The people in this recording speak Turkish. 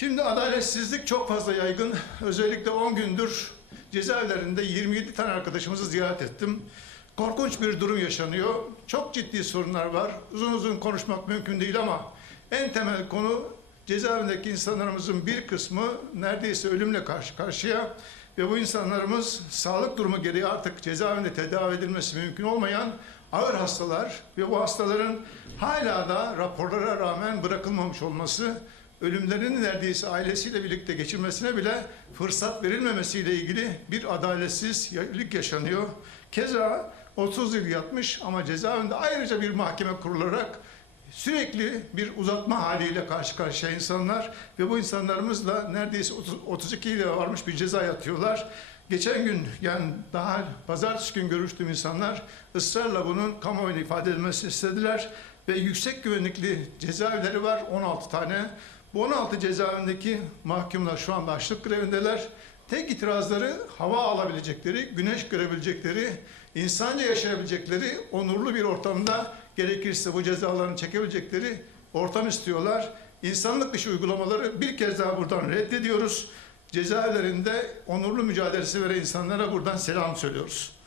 Şimdi adaletsizlik çok fazla yaygın. Özellikle 10 gündür cezaevlerinde 27 tane arkadaşımızı ziyaret ettim. Korkunç bir durum yaşanıyor. Çok ciddi sorunlar var. Uzun uzun konuşmak mümkün değil ama en temel konu cezaevindeki insanlarımızın bir kısmı neredeyse ölümle karşı karşıya ve bu insanlarımız sağlık durumu gereği artık cezaevinde tedavi edilmesi mümkün olmayan ağır hastalar ve bu hastaların hala da raporlara rağmen bırakılmamış olması ölümlerini neredeyse ailesiyle birlikte geçirmesine bile fırsat verilmemesiyle ilgili bir adaletsizlik yaşanıyor. Keza 30 yıl yatmış ama cezaevinde ayrıca bir mahkeme kurularak sürekli bir uzatma haliyle karşı karşıya insanlar ve bu insanlarımız da neredeyse 30, 32 yıla varmış bir ceza yatıyorlar. Geçen gün yani daha pazartesi gün görüştüğüm insanlar ısrarla bunun kamuoyuna ifade edilmesini istediler ve yüksek güvenlikli cezaevleri var 16 tane. Bu 16 cezaevindeki mahkumlar şu anda açlık grevindeler. Tek itirazları hava alabilecekleri, güneş görebilecekleri, insanca yaşayabilecekleri onurlu bir ortamda gerekirse bu cezalarını çekebilecekleri ortam istiyorlar. İnsanlık dışı uygulamaları bir kez daha buradan reddediyoruz. Cezaevlerinde onurlu mücadelesi veren insanlara buradan selam söylüyoruz.